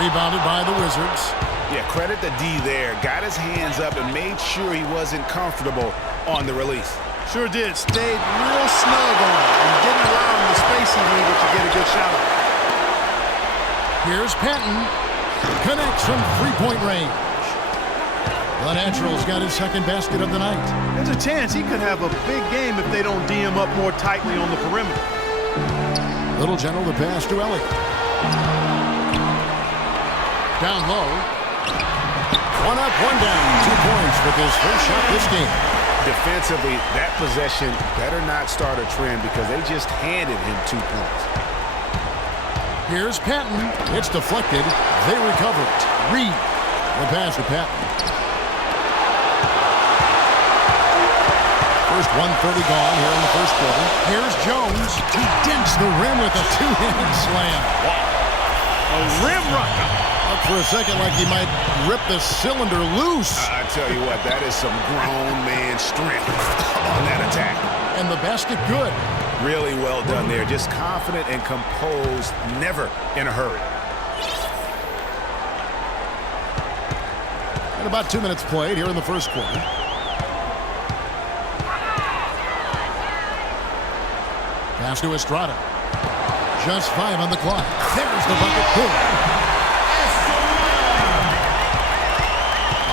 Rebounded by the Wizards. Yeah, credit the D there. Got his hands up and made sure he wasn't comfortable on the release. Sure did. Stayed real snug on him and didn't allow him the space he needed to get a good shot off. Here's Patton. Connects from three-point range. The Natural's got his second basket of the night. There's a chance he could have a big game if they don't D him up more tightly on the perimeter. Little General the pass to Elliott. Down low. One up, one down. 2 points with his first shot this game. Defensively, that possession better not start a trend because they just handed him 2 points. Here's Patton. It's deflected. They recover it. Reed. The pass to Patton. First 1:30 gone here in the first quarter. Here's Jones. He dents the rim with a two-handed slam. A rim rocker. Up for a second like he might rip the cylinder loose. I tell you what, that is some grown man strength on that attack. And the basket good. Really well done there. Just confident and composed, never in a hurry. And about 2 minutes played here in the first quarter. Pass to Estrada. Just 5 on the clock. There's the bucket. Boom.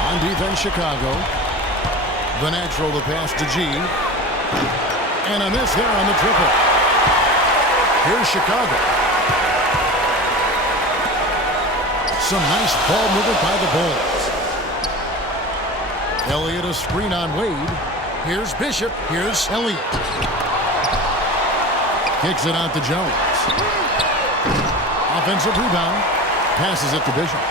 On defense, Chicago. The Natural to pass to G. And a miss there on the triple. Here's Chicago. Some nice ball movement by the Bulls. Elliott a screen on Wade. Here's Bishop. Here's Elliott. Kicks it out to Jones. Offensive rebound. Passes it to Bishop.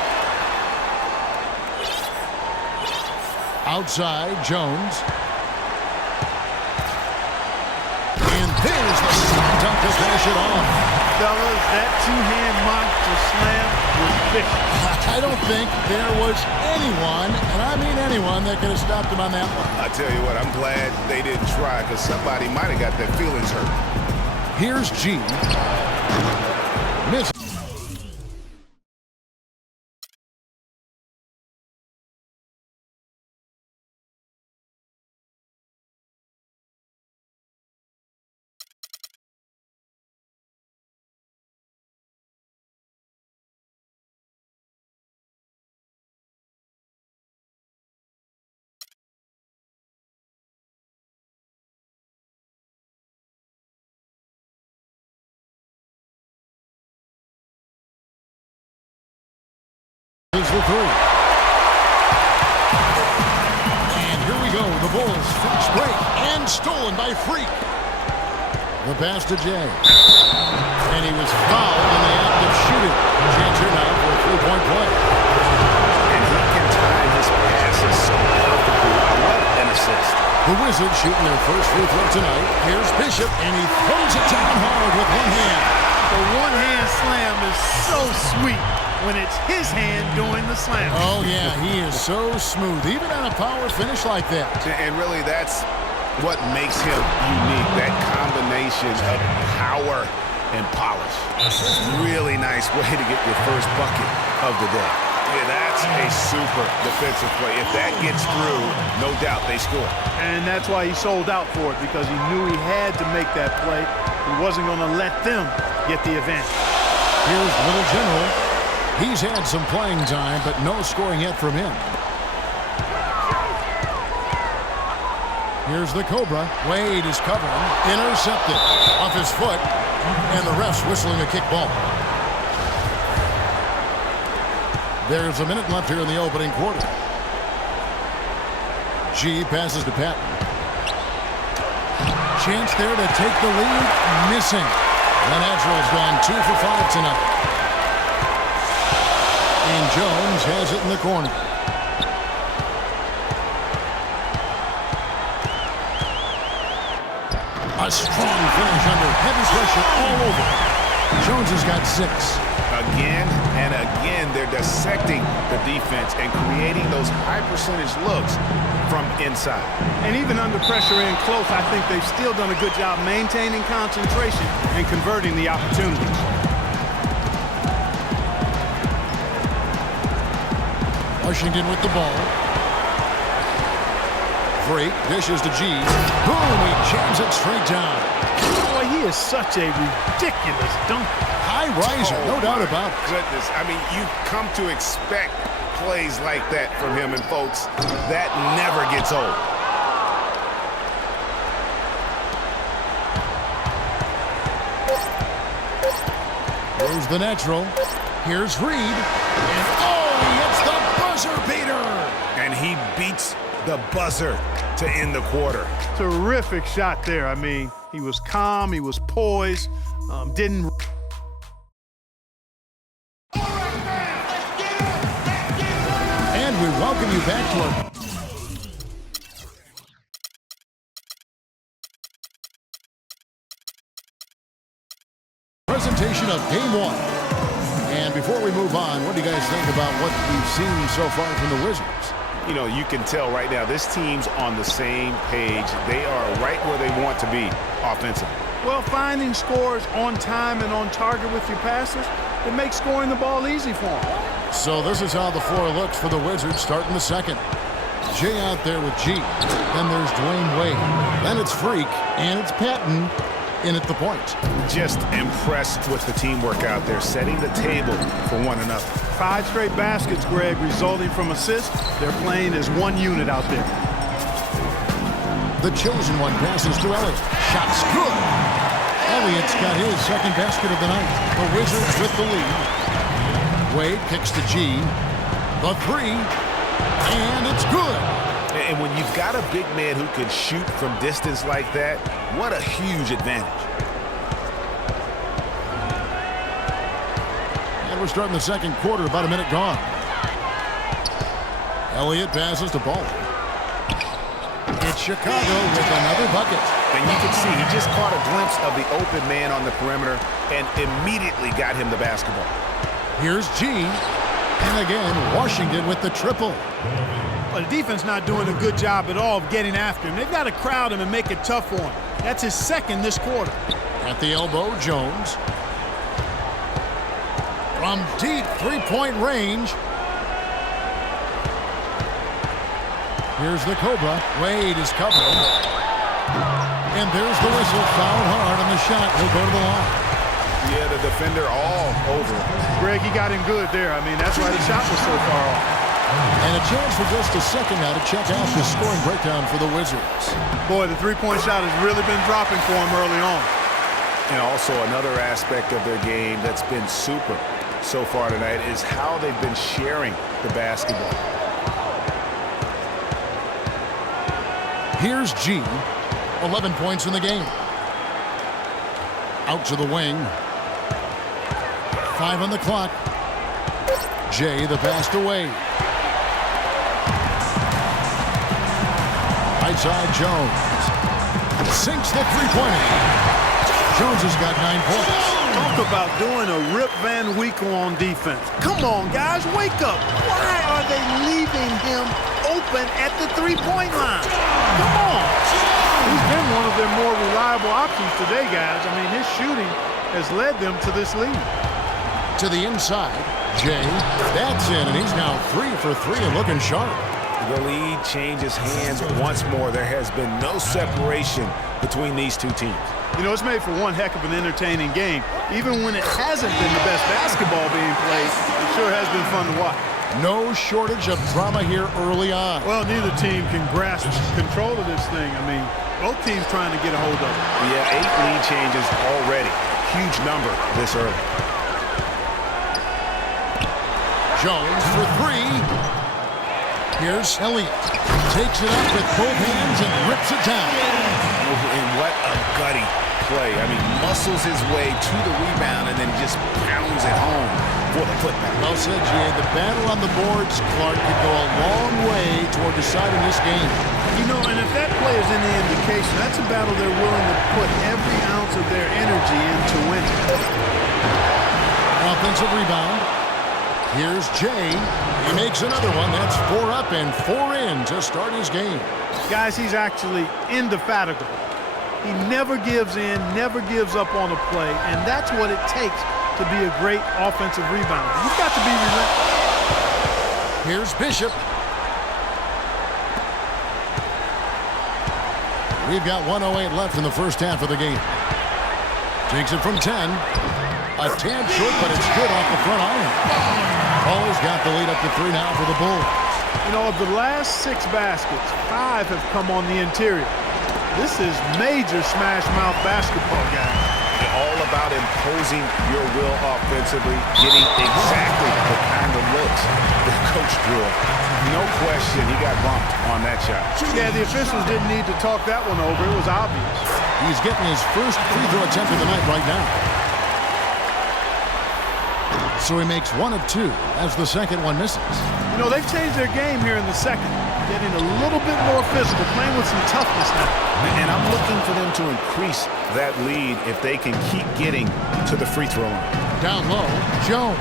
Outside, Jones. And there's the dunk to finish it off. Fellas, that two-hand monster slam was vicious. I don't think there was anyone, and I mean anyone, that could have stopped him on that one. I tell you what, I'm glad they didn't try because somebody might have got their feelings hurt. Here's G. Miss. Is the three. And here we go. The Bulls fast break and stolen by Freak. The pass to Jay. And he was fouled in the act of shooting. Chance here now for a three-point play. And he can time his passes so perfectly. What an assist. The Wizards shooting their first free throw tonight. Here's Bishop, and he throws it down hard with one hand. The one-hand slam is so sweet when it's his hand doing the slam. Oh, yeah, he is so smooth, even on a power finish like that. And really, that's what makes him unique, that combination of power and polish. Really nice way to get your first bucket of the day. Yeah, that's a super defensive play. If that gets through, no doubt they score. And that's why he sold out for it, because he knew he had to make that play. He wasn't going to let them get the advantage. Here's Little General. He's had some playing time, but no scoring yet from him. Here's the Cobra. Wade is covering. Intercepted. Off his foot. And the ref's whistling a kick ball. There's a minute left here in the opening quarter. G passes to Patton. Chance there to take the lead. Missing. The Natural's gone 2 for 5 tonight. And Jones has it in the corner. A strong finish under heavy pressure all over. Jones has got 6. Again and again, they're dissecting the defense and creating those high-percentage looks from inside. And even under pressure in close, I think they've still done a good job maintaining concentration and converting the opportunities. Washington with the ball. Freak dishes to G. Boom, he jams it straight down. Boy, he is such a ridiculous dunker. High riser, no doubt about it. Goodness, I mean, you've come to expect plays like that from him, and folks, that never gets old. There's the natural. Here's Reed. And he hits the buzzer beater. And he beats the buzzer to end the quarter. Terrific shot there. I mean, he was calm, he was poised, didn't... And we welcome you back to our presentation of Game 1. And before we move on, what do you guys think about what we've seen so far from the Wizards? You know, you can tell right now this team's on the same page. They are right where they want to be offensively. Well, finding scores on time and on target with your passes, it makes scoring the ball easy for them. So this is how the floor looks for the Wizards starting the second. Jay out there with G. Then there's Dwayne Wade. Then it's Freak, and it's Patton in at the point. Just impressed with the teamwork out there, setting the table for one another. 5 straight baskets, Greg, resulting from assists. They're playing as one unit out there. The chosen one passes to Elliott. Shot's good. Elliott's got his second basket of the night. The Wizards with the lead. Wade kicks to G. The three. And it's good. And when you've got a big man who can shoot from distance like that, what a huge advantage. And we're starting the second quarter, about a minute gone. Elliott passes to Ball. It's Chicago with another bucket. And you can see he just caught a glimpse of the open man on the perimeter and immediately got him the basketball. Here's G. And again, Washington with the triple. Well, the defense not doing a good job at all of getting after him. They've got to crowd him and make it tough for him. That's his second this quarter. At the elbow, Jones. From deep three-point range. Here's the Cobra. Wade is covering. And there's the whistle. Fouled hard on the shot. He'll go to the line. Yeah, the defender all over. Greg, he got him good there. I mean, that's why the shot was so far off. And a chance for just a second now to check out the scoring breakdown for the Wizards. Boy, the three-point shot has really been dropping for him early on. And also another aspect of their game that's been super so far tonight is how they've been sharing the basketball. Here's G. 11 points in the game. Out to the wing. 5 on the clock. Jay, the pass to Wade. Right side, Jones. Sinks the three-pointer. Jones has got 9 points. Talk about doing a Rip Van Winkle on defense. Come on, guys, wake up. Why are they leaving him open at the three-point line? Come on. He's been one of their more reliable options today, guys. I mean, his shooting has led them to this lead. To the inside, Jay. That's in, and he's now 3 for 3 and looking sharp. The lead changes hands once more. There has been no separation between these two teams. You know, it's made for one heck of an entertaining game. Even when it hasn't been the best basketball being played, it sure has been fun to watch. No shortage of drama here early on. Well, neither team can grasp control of this thing. I mean, both teams trying to get a hold of it. Yeah, 8 lead changes already. Huge number this early. Jones for 3. Here's Elliott. Takes it up with both hands and rips it down. And what a gutty play. I mean, muscles his way to the rebound and then just pounds it home for the putback. Well said, Jay. The battle on the boards, Clark, could go a long way toward deciding this game. You know, and if that play is any indication, that's a battle they're willing to put every ounce of their energy into winning. Offensive rebound. Here's Jay. He makes another one. That's 4 up and 4 in to start his game. Guys, he's actually indefatigable. He never gives in, never gives up on a play, and that's what it takes to be a great offensive rebounder. You've got to be relentless. Here's Bishop. We've got 1:08 left in the first half of the game. Takes it from 10. A tad short, but it's good off the front iron. Caller's got the lead up to 3 now for the Bulls. You know, of the last 6 baskets, 5 have come on the interior. This is major smash mouth basketball, guys. All about imposing your will offensively, getting exactly the kind of looks that Coach drew. No question he got bumped on that shot. Yeah, the officials didn't need to talk that one over. It was obvious. He's getting his first free throw attempt of the night right now. So he makes 1 of 2 as the second one misses. You know, they've changed their game here in the second, getting a little bit more physical, playing with some toughness now. And I'm looking for them to increase that lead if they can keep getting to the free throw line. Down low, Jones.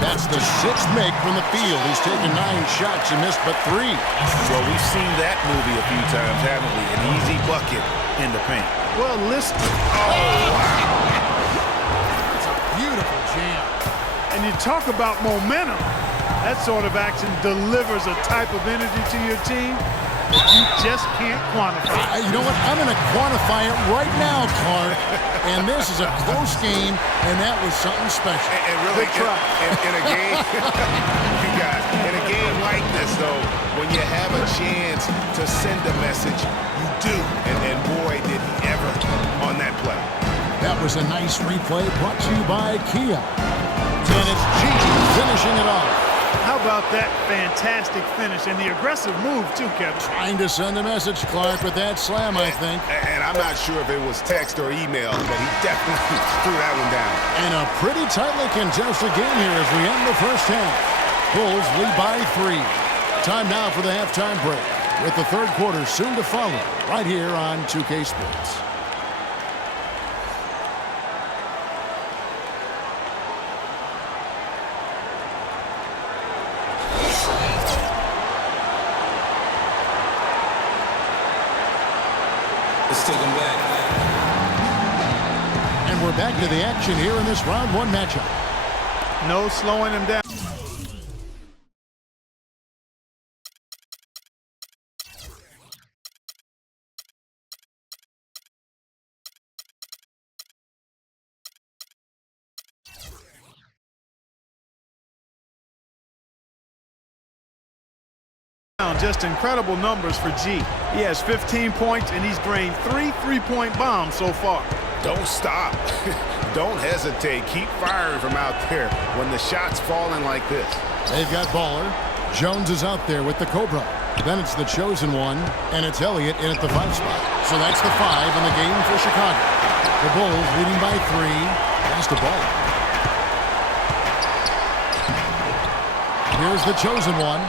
That's the 6th make from the field. He's taken 9 shots and missed but 3. Well, we've seen that movie a few times, haven't we? An easy bucket in the paint. Well, listen. It's a beautiful jam. And you talk about momentum. That sort of action delivers a type of energy to your team that you just can't quantify. You know what? I'm going to quantify it right now, Clark. And this is a close game, and that was something special. And really, Good try. in a game, you guys, in a game like this, though, when you have a chance to send a message, you do. And boy, did he ever on that play. That was a nice replay brought to you by Kia. And it's Gigi finishing it off. How about that fantastic finish and the aggressive move, too, Kevin? Trying to send a message, Clark, with that slam, I think. And I'm not sure if it was text or email, but he definitely threw that one down. And a pretty tightly contested game here as we end the first half. Bulls lead by 3. Time now for the halftime break, with the third quarter soon to follow, right here on 2K Sports. Let's take them back. And we're back to the action here in this round 1 matchup. No slowing him down. Just incredible numbers for G. He has 15 points, and he's drained 3 3-point bombs so far. Don't stop. Don't hesitate. Keep firing from out there when the shot's falling like this. They've got Baller. Jones is out there with the Cobra. Then it's the chosen one, and it's Elliott in at the 5 spot. So that's the 5 in the game for Chicago. The Bulls leading by 3. Pass to Baller. Here's the chosen one.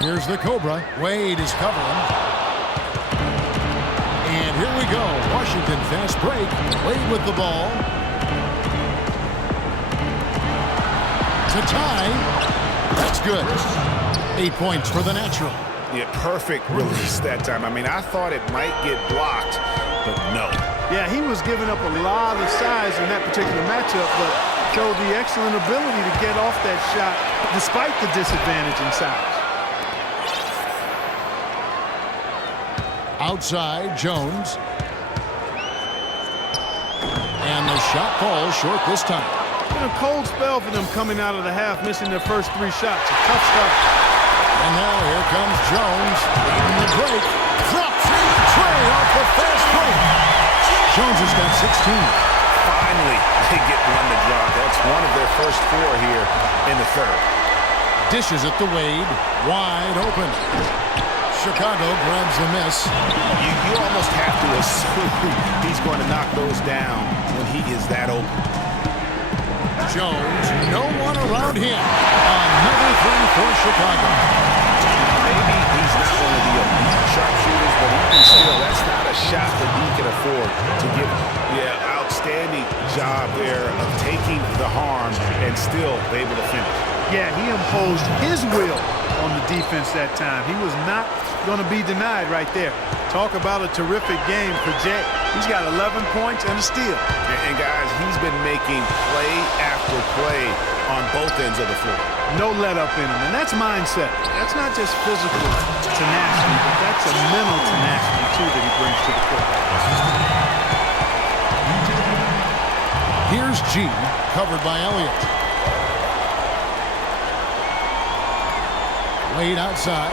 Here's the Cobra. Wade is covering. And here we go. Washington fast break. Wade with the ball. To tie. That's good. 8 points for the natural. Yeah, perfect release that time. I mean, I thought it might get blocked, but no. Yeah, he was giving up a lot of size in that particular matchup, but showed the excellent ability to get off that shot despite the disadvantage in size. Outside, Jones. And the shot falls short this time. Been a cold spell for them coming out of the half, missing their first 3 shots. A tough start. And now here comes Jones. In the break. Drop three off the fast break. Jones has got 16. Finally, they get one to drop. That's one of their first 4 here in the third. Dishes it to Wade. Wide open. Chicago grabs the miss. You almost have to assume he's going to knock those down when he is that open. Jones, no one around him. Another 3 for Chicago. Maybe he's not one of the sharpshooters, but even still, that's not a shot that he can afford to give. Yeah, outstanding job there of taking the harm and still able to finish. Yeah, he imposed his will on the defense that time. He was not going to be denied right there. Talk about a terrific game for Jay. He's got 11 points and a steal. And guys, he's been making play after play on both ends of the floor. No let up in him, and that's mindset. That's not just physical tenacity, but that's a mental tenacity, too, that he brings to the court. Here's G, covered by Elliott. Wade outside.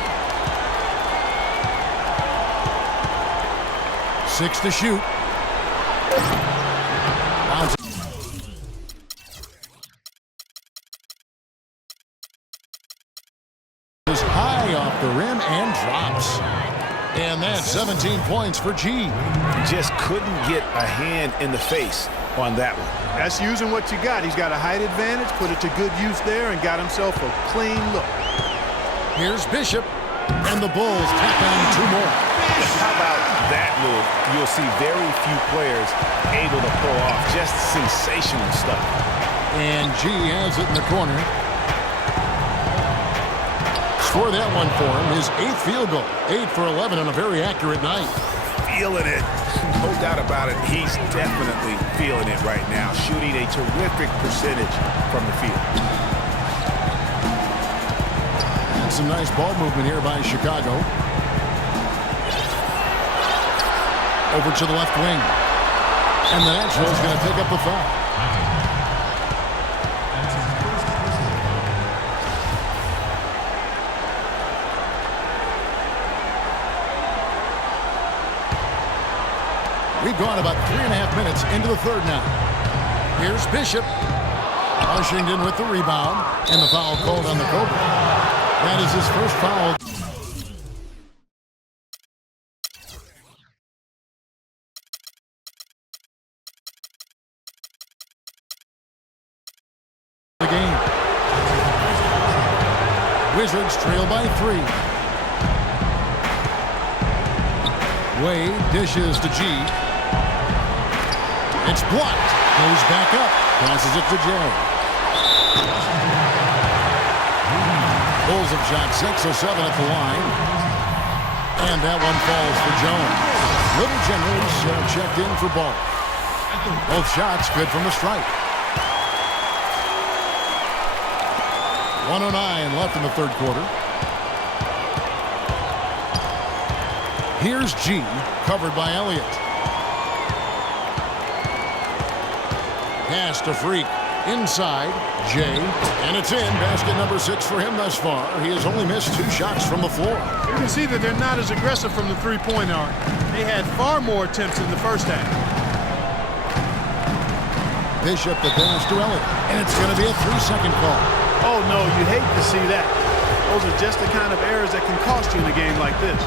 6 to shoot. Is high off the rim and drops. And that's 17 points for G. Just couldn't get a hand in the face on that one. That's using what you got. He's got a height advantage, put it to good use there, and got himself a clean look. Here's Bishop, and the Bulls tack on 2 more. How about that move? You'll see very few players able to pull off just sensational stuff. And G has it in the corner. Score that one for him, his 8th field goal. 8 for 11 on a very accurate night. Feeling it. No doubt about it. He's definitely feeling it right now. Shooting a terrific percentage from the field. And some nice ball movement here by Chicago. Over to the left wing. And the Nationals going to pick up the foul. We've gone about 3.5 minutes into the third now. Here's Bishop. Washington with the rebound. And the foul called on the Cobra. That is his first foul. The game. Wizards trail by 3. Wade dishes to G. It's blocked. Goes back up. Passes it to Jay. Bulls have shot 6 of 7 at the line. And that one falls for Jones. Little Generals checked in for ball. Both shots good from the strike. 1:09 left in the third quarter. Here's G, covered by Elliott. Pass to Freak. Inside, Jay. And it's in. Basket number 6 for him thus far. He has only missed 2 shots from the floor. You can see that they're not as aggressive from the three-point arc. They had far more attempts in the first half. Bishop the pass to Elliott. And it's going to be a 3-second call. Oh, no, you hate to see that. Those are just the kind of errors that can cost you in a game like this.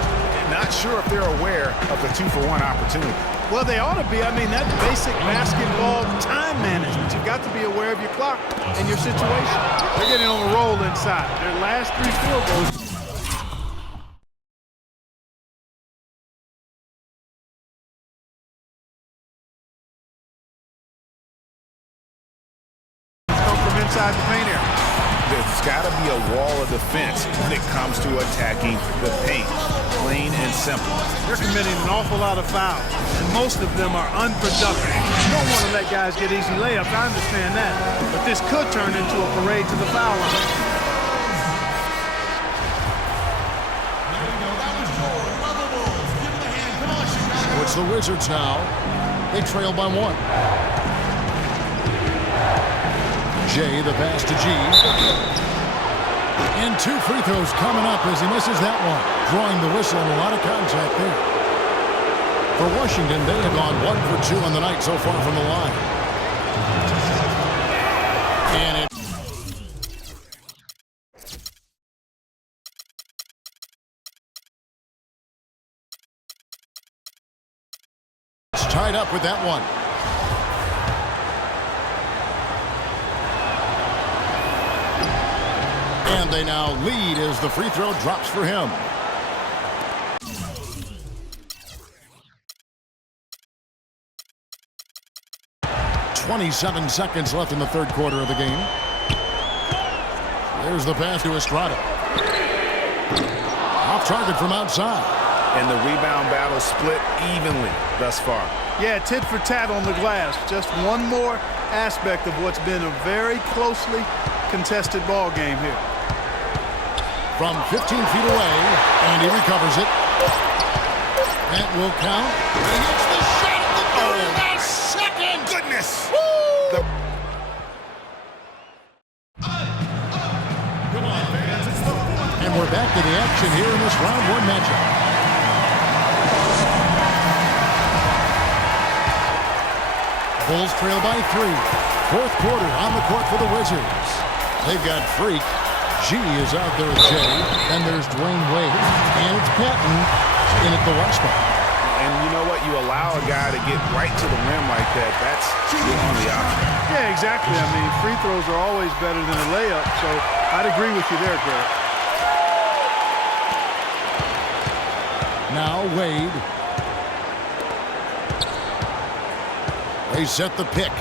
Not sure if they're aware of the 2-for-1 opportunity. Well, they ought to be. I mean, that's basic basketball time management. You've got to be aware of your clock and your situation. They're getting on a roll inside. Their last 3 field goals. Come from inside the paint area. There's got to be a wall of defense when it comes to attacking the paint. Plain and simple. They're committing an awful lot of fouls, and most of them are unproductive. You don't want to let guys get easy layups. I understand that. But this could turn into a parade to the foul line. So it's the Wizards now. They trail by 1. Jay, the pass to G. And 2 free throws coming up as he misses that one. Drawing the whistle and a lot of contact there. For Washington, they have gone 1 for 2 on the night so far from the line. And it's tied up with that one. And they now lead as the free throw drops for him. .27 seconds left in the third quarter of the game. There's the pass to Estrada. Off target from outside. And the rebound battle split evenly thus far. Yeah, tit for tat on the glass. Just one more aspect of what's been a very closely contested ball game here. From 15 feet away, and he recovers it. That will count. He hits the shot at the very last second. Goodness. And we're back to the action here in this round one matchup. Bulls trail by 3. Fourth quarter on the court for the Wizards. They've got Freak. G is out there with Jay. Then there's Dwayne Wade. And it's Patton in at the one spot. And you know what? You allow a guy to get right to the rim like that. That's the only option. Yeah, exactly. I mean, free throws are always better than a layup, so I'd agree with you there, Greg. Now Wade. They set the pick.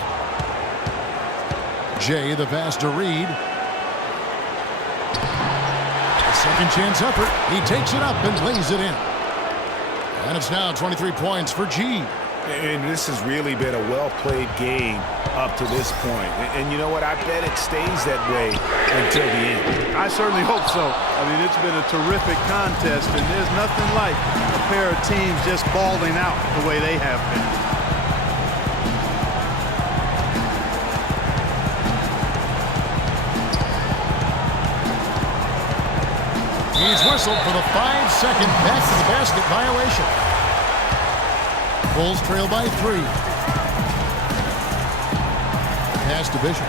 Jay, the pass to Reed. A second chance effort. He takes it up and lays it in. And it's now 23 points for G. And this has really been a well-played game up to this point. And you know what? I bet it stays that way until the end. I certainly hope so. I mean, it's been a terrific contest, and there's nothing like a pair of teams just balling out the way they have been. He's whistled for the 5-second back to the basket violation. Bulls trail by 3. Pass to Bishop.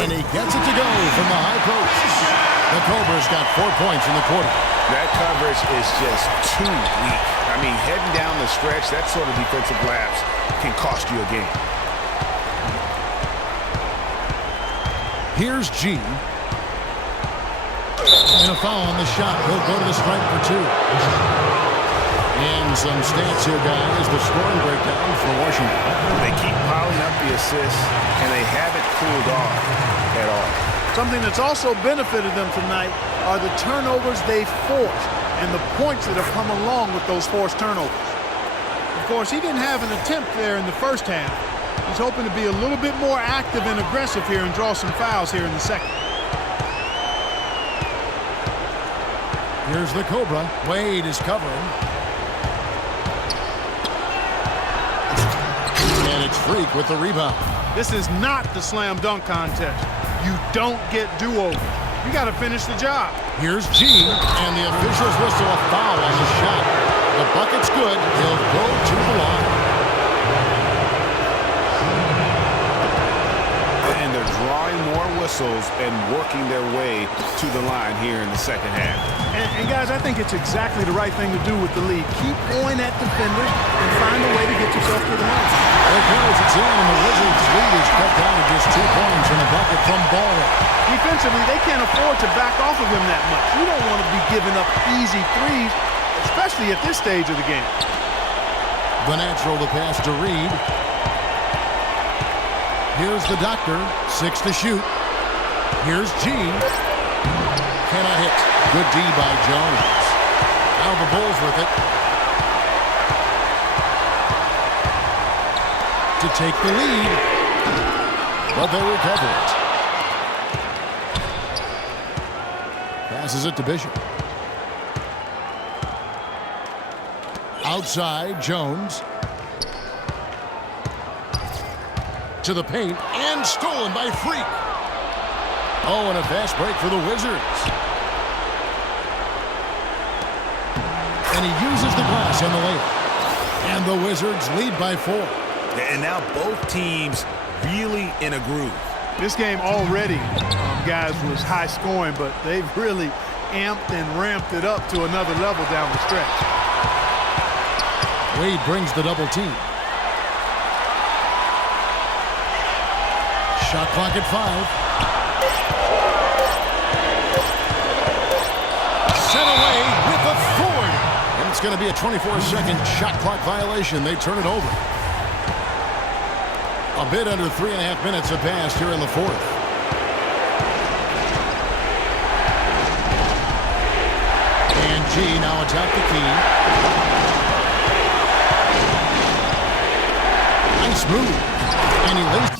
And he gets it to go from the high post. The Cobras got 4 points in the quarter. That coverage is just too weak. I mean, heading down the stretch, that sort of defensive lapse can cost you a game. Here's G. And a foul on the shot. He'll go to the stripe for 2. And some stats here, guys. The scoring breakdown for Washington. They keep piling up the assists, and they haven't cooled off at all. Something that's also benefited them tonight are the turnovers they forced and the points that have come along with those forced turnovers. Of course, he didn't have an attempt there in the first half. He's hoping to be a little bit more active and aggressive here and draw some fouls here in the second. Here's the Cobra. Wade is covering. And it's Freak with the rebound. This is not the slam dunk contest. You don't get do-overs. You got to finish the job. Here's G, and the officials whistle a foul on the shot. The bucket's good. He'll go to the line. And they're drawing more whistles and working their way to the line here in the second half. And guys, I think it's exactly the right thing to do with the lead. Keep going at defenders and find a way to get yourself to the line. There goes, it's in, and the Wizards' lead is cut down to just 2 points in the bucket from Ball. Defensively, they can't afford to back off of him that much. You don't want to be giving up easy threes, especially at this stage of the game. The natural to pass to Reed. Here's the Doctor, 6 to shoot. Here's G. Cannot hit. Good D by Jones. Now the Bulls with it. To take the lead. But they recover it. Passes it to Bishop. Outside, Jones. To the paint, and stolen by Freak. Oh, and a fast break for the Wizards. And he uses the glass on the layup. And the Wizards lead by 4. And now both teams really in a groove. This game already, guys, was high scoring, but they've really amped and ramped it up to another level down the stretch. Wade brings the double team. Shot clock at 5. Set away with a forward. And it's going to be a 24-second shot clock violation. They turn it over. A bit under 3.5 minutes have passed here in the fourth. G now attack the key. Nice move. And he lays.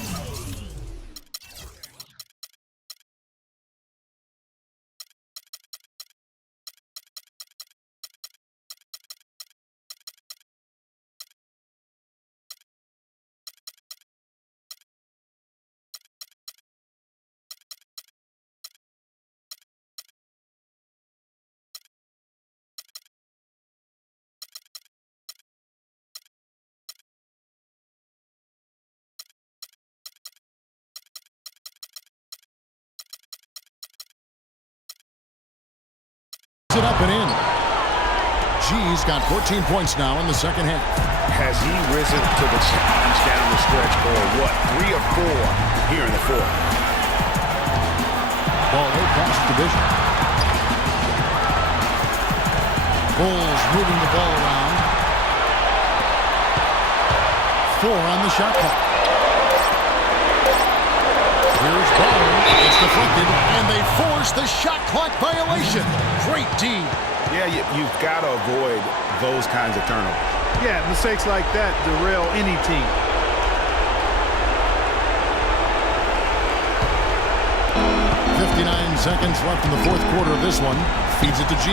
It up and in. G's got 14 points now in the second half. Has he risen to the challenge down the stretch, or what? 3 of 4 here in the fourth. Ball right past the division. Bulls moving the ball around. 4 on the shot clock. Here's Ball. It's deflected, and they force the shot clock violation. Great D. Yeah, you've got to avoid those kinds of turnovers. Yeah, mistakes like that derail any team. .59 seconds left in the fourth quarter of this one. Feeds it to G.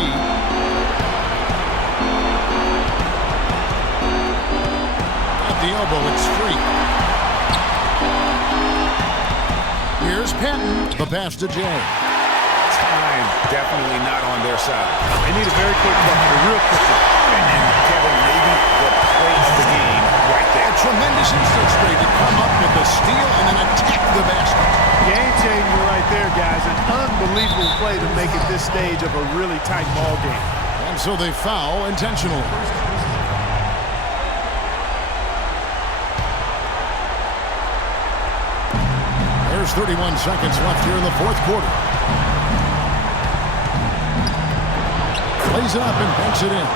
At the elbow, it's free. Here's Patton. The pass to Jay. Time definitely not on their side. They need a very quick bucket, a real quick one. And Kevin, maybe the play of the game right there. A tremendous instincts grade to come up with the steal and then attack the basket. Game changer right there, guys. An unbelievable play to make it this stage of a really tight ball game. And so they foul intentionally. There's 31 seconds left here in the fourth quarter. Plays it up and banks it in.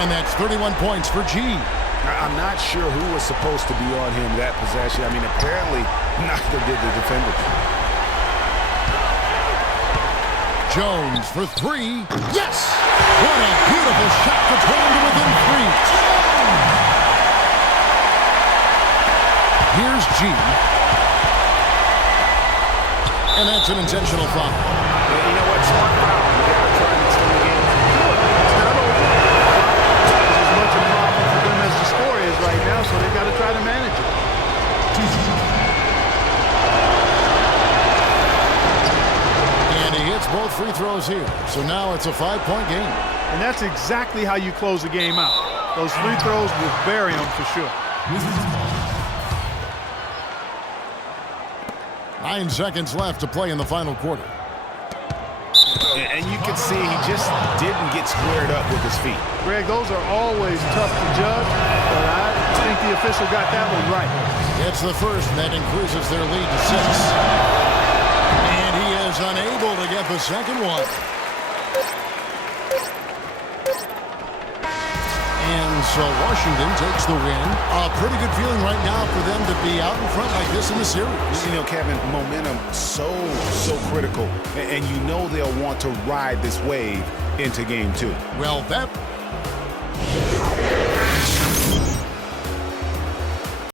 And that's 31 points for G. I'm not sure who was supposed to be on him that possession. I mean, apparently neither did the defender. Jones for 3. Yes! What a beautiful shot to turn to within 3. Here's G. And that's an intentional foul. Well, you know what? Smart foul. You got to try and extend the game. It's not over. It's as much a problem for them as the score is right now, so they've got to try to manage it. And he hits both free throws here. So now it's a 5-point game. And that's exactly how you close the game out. Those free throws will bury them for sure. 9 seconds left to play in the final quarter. And you can see he just didn't get squared up with his feet. Greg, those are always tough to judge, but I think the official got that one right. It's the first, and that increases their lead to 6. And he is unable to get the second one. And so Washington takes the win. A pretty good feeling right now for them to be out in front like this in the series. You know, Kevin, momentum so critical. And you know they'll want to ride this wave into game 2. Well, that